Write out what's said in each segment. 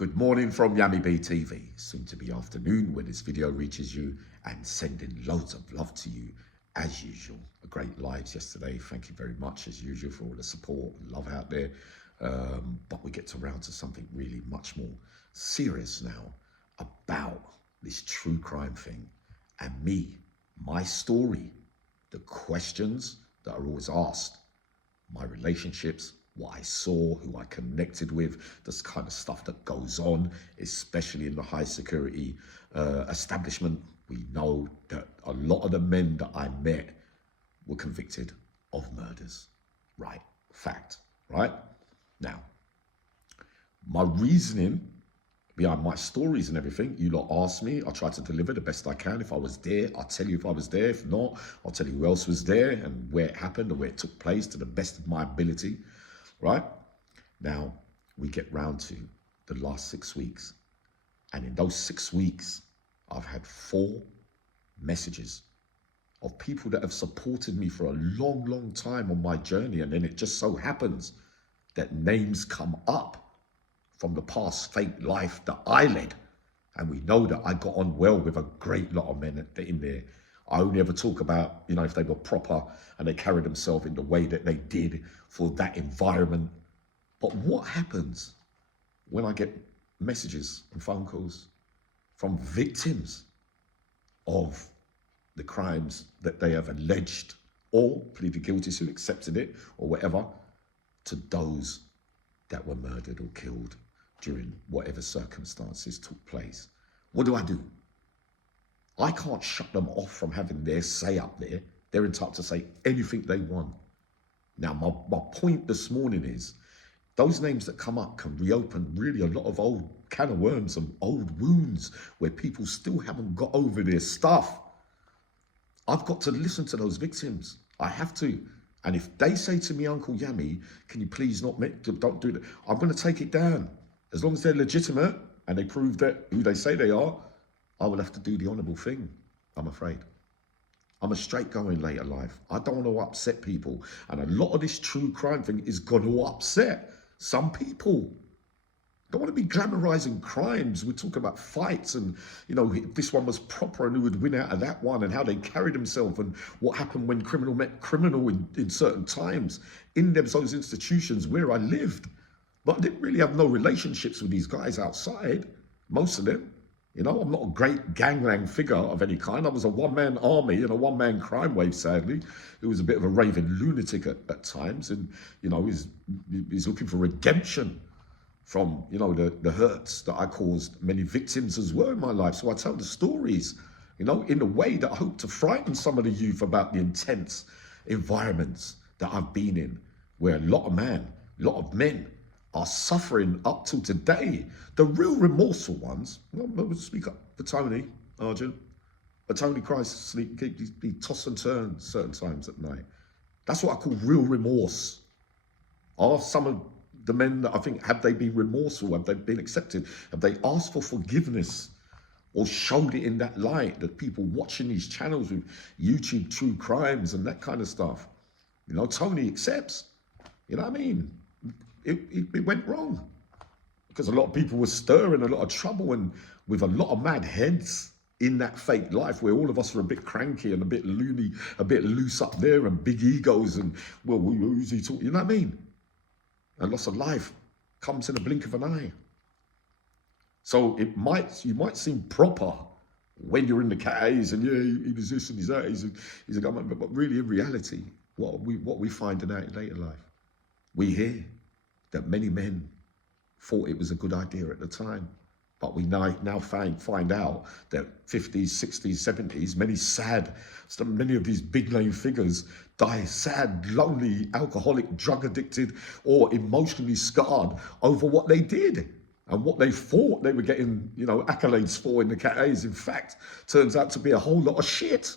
Good morning from Yami B TV, soon to be afternoon when this video reaches you, and sending loads of love to you as usual. A great lives yesterday. Thank you very much as usual for all the support and love out there. But we get to round to something really much more serious now about this true crime thing and me, my story, the questions that are always asked, my relationships, what I saw, who I connected with, this kind of stuff that goes on, especially in the high security establishment. We know that a lot of the men that I met were convicted of murders. Right, fact, right? Now, my reasoning behind my stories and everything, you lot ask me, I try to deliver the best I can. If I was there, I'll tell you if I was there. If not, I'll tell you who else was there and where it happened and where it took place to the best of my ability, right? Now, we get round to the last 6 weeks. And in those 6 weeks, I've had 4 messages of people that have supported me for a long, long time on my journey. And then it just so happens that names come up from the past fake life that I led. And we know that I got on well with a great lot of men in there. I only ever talk about, if they were proper and they carried themselves in the way that they did for that environment. But what happens when I get messages and phone calls from victims of the crimes that they have alleged or pleaded guilty to, accepted it or whatever, to those that were murdered or killed during whatever circumstances took place? What do? I can't shut them off from having their say up there. They're entitled to say anything they want. Now, my point this morning is those names that come up can reopen really a lot of old can of worms and old wounds where people still haven't got over their stuff. I've got to listen to those victims. I have to. And if they say to me, Uncle Yami, can you please don't do that, I'm going to take it down. As long as they're legitimate and they prove that who they say they are, I will have to do the honourable thing, I'm afraid. I'm a straight going later life. I don't want to upset people. And a lot of this true crime thing is going to upset some people. Don't want to be glamorizing crimes. We talk about fights and, if this one was proper and who would win out of that one and how they carried themselves and what happened when criminal met criminal in certain times in those institutions where I lived. But I didn't really have no relationships with these guys outside, most of them. I'm not a great gangland figure of any kind. I was a one-man army and a one-man crime wave, sadly. He was a bit of a raving lunatic at times and, he's looking for redemption from, the hurts that I caused many victims as well in my life. So I tell the stories, in a way that I hope to frighten some of the youth about the intense environments that I've been in, where a lot of men are suffering up till today. The real remorseful ones, we'll speak up for Tony, Arjun, but Tony cries to sleep, he toss and turn certain times at night. That's what I call real remorse. Are some of the men that I think, have they been remorseful? Have they been accepted? Have they asked for forgiveness or showed it in that light that people watching these channels with YouTube true crimes and that kind of stuff? Tony accepts, what I mean? It went wrong because a lot of people were stirring a lot of trouble and with a lot of mad heads in that fake life where all of us are a bit cranky and a bit loony, a bit loose up there and big egos and, well, who's he talking? You know what I mean? And loss of life comes in a blink of an eye. So you might seem proper when you're in the K's and he was this and he's that, he's a government, but really in reality, what we find in later life, we hear that many men thought it was a good idea at the time. But we now find out that 50s, 60s, 70s, many of these big name figures die sad, lonely, alcoholic, drug addicted, or emotionally scarred over what they did and what they thought they were getting, accolades for in the A's. In fact, turns out to be a whole lot of shit.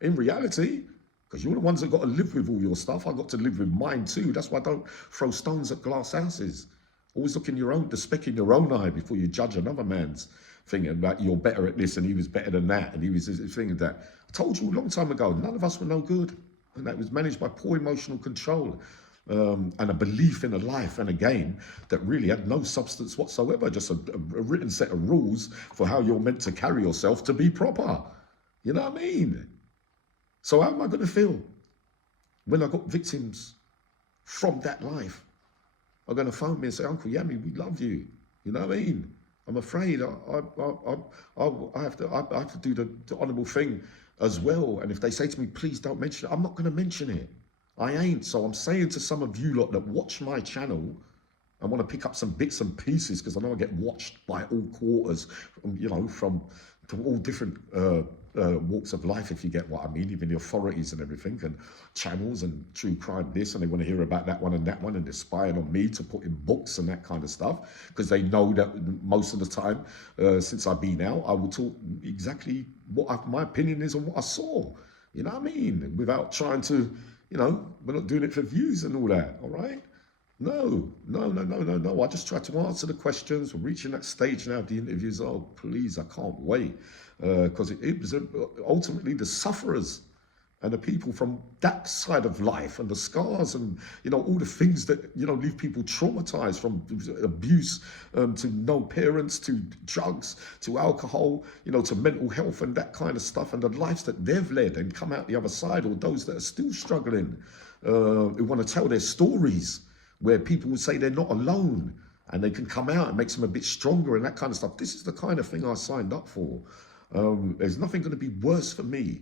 In reality, because you're the ones that got to live with all your stuff. I got to live with mine too. That's why I don't throw stones at glass houses. Always look in the speck in your own eye before you judge another man's thing about you're better at this and he was better than that and he was this thing and that. I told you a long time ago, none of us were no good. And that was managed by poor emotional control. and a belief in a life and a game that really had no substance whatsoever, just a written set of rules for how you're meant to carry yourself to be proper. You know what I mean? So how am I going to feel when I got victims from that life are going to phone me and say, Uncle Yami, we love you. You know what I mean? I'm afraid I have to do the honourable thing as well. And if they say to me, please don't mention it, I'm not going to mention it. I ain't. So I'm saying to some of you lot that watch my channel, I want to pick up some bits and pieces because I know I get watched by all quarters, from all different walks of life, if you get what I mean, even the authorities and everything, and channels and true crime this, and they want to hear about that one, and they're spying on me to put in books and that kind of stuff because they know that most of the time, since I've been out, I will talk exactly what my opinion is on what I saw. You know what I mean? Without trying to, we're not doing it for views and all that, all right? No. I just try to answer the questions. We're reaching that stage now. The interviews. Oh, please, I can't wait. Because it was ultimately the sufferers and the people from that side of life and the scars and, all the things that, leave people traumatized, from abuse to no parents, to drugs, to alcohol, to mental health and that kind of stuff, and the lives that they've led and come out the other side, or those that are still struggling, who want to tell their stories, where people will say they're not alone and they can come out and makes them a bit stronger and that kind of stuff. This is the kind of thing I signed up for. There's nothing going to be worse for me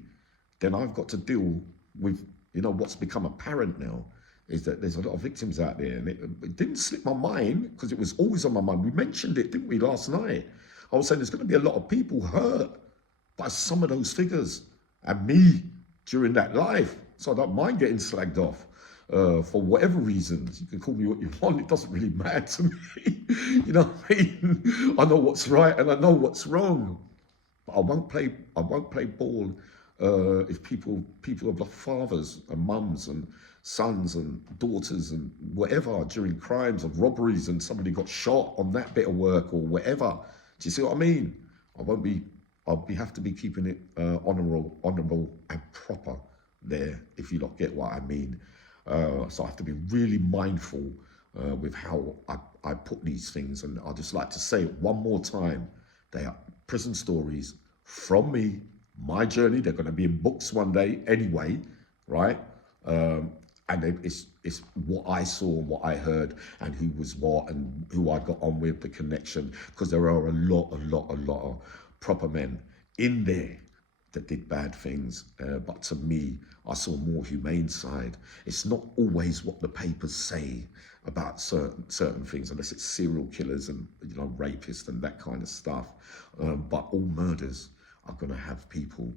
than I've got to deal with, what's become apparent now is that there's a lot of victims out there, and it didn't slip my mind because it was always on my mind. We mentioned it, didn't we, last night? I was saying there's going to be a lot of people hurt by some of those figures and me during that life. So I don't mind getting slagged off. For whatever reasons. You can call me what you want, it doesn't really matter to me. You know what I mean? I know what's right and I know what's wrong. But I won't play ball if people have lost fathers and mums and sons and daughters and whatever during crimes of robberies, and somebody got shot on that bit of work or whatever. Do you see what I mean? I'll have to be keeping it honourable and proper there, if you don't get what I mean. So I have to be really mindful with how I put these things. And I'd just like to say it one more time. They are prison stories from me, my journey. They're going to be in books one day anyway, right? And it's what I saw and what I heard and who was what and who I got on with, the connection. Because there are a lot of proper men in there that did bad things, but to me, I saw a more humane side. It's not always what the papers say about certain things, unless it's serial killers and rapists and that kind of stuff. But all murders are going to have people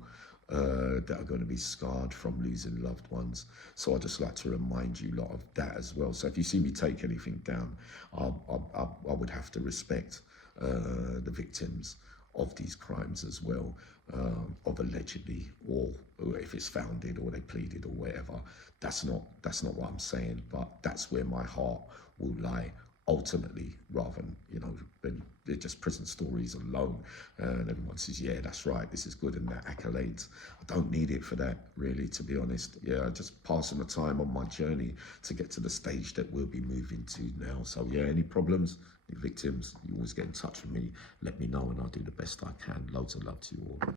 that are going to be scarred from losing loved ones. So I just like to remind you lot of that as well. So if you see me take anything down, I would have to respect the victims of these crimes as well, of allegedly, or if it's founded or they pleaded or whatever. That's not what I'm saying, but that's where my heart will lie ultimately, rather than they're just prison stories alone. And everyone says, yeah, that's right, this is good, and that accolades. I don't need it for that, really, to be honest. Yeah, just passing the time on my journey to get to the stage that we'll be moving to now. So yeah, any problems, any victims, you always get in touch with me. Let me know and I'll do the best I can. Loads of love to you all.